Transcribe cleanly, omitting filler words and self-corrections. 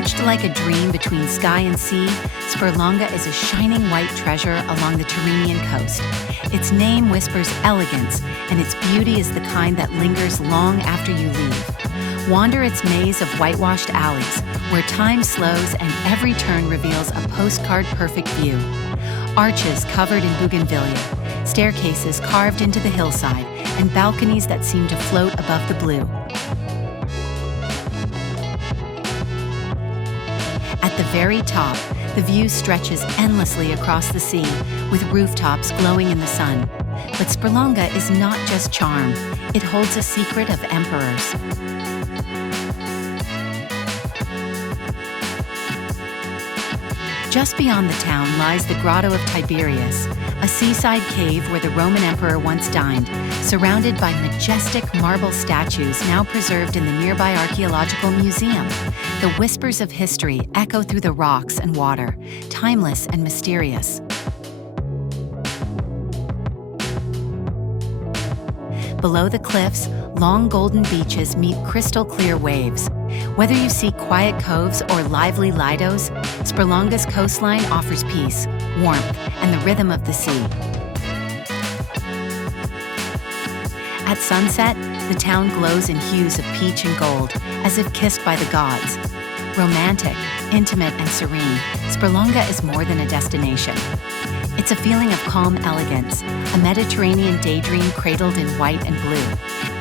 Perched like a dream between sky and sea, Sperlonga is a shining white treasure along the Tyrrhenian coast. Its name whispers elegance, and its beauty is the kind that lingers long after you leave. Wander its maze of whitewashed alleys, where time slows and every turn reveals a postcard-perfect view. Arches covered in bougainvillea, staircases carved into the hillside, and balconies that seem to float above the blue. At the very top, the view stretches endlessly across the sea, with rooftops glowing in the sun. But Sperlonga is not just charm, it holds a secret of emperors. Just beyond the town lies the Grotto of Tiberius, a seaside cave where the Roman emperor once dined, surrounded by majestic marble statues now preserved in the nearby archaeological museum. The whispers of history echo through the rocks and water, timeless and mysterious. Below the cliffs, long golden beaches meet crystal-clear waves. Whether you seek quiet coves or lively lidos, Sperlonga's coastline offers peace, warmth, and the rhythm of the sea. At sunset, the town glows in hues of peach and gold, as if kissed by the gods. Romantic, intimate, and serene, Sperlonga is more than a destination. It's a feeling of calm elegance, a Mediterranean daydream cradled in white and blue.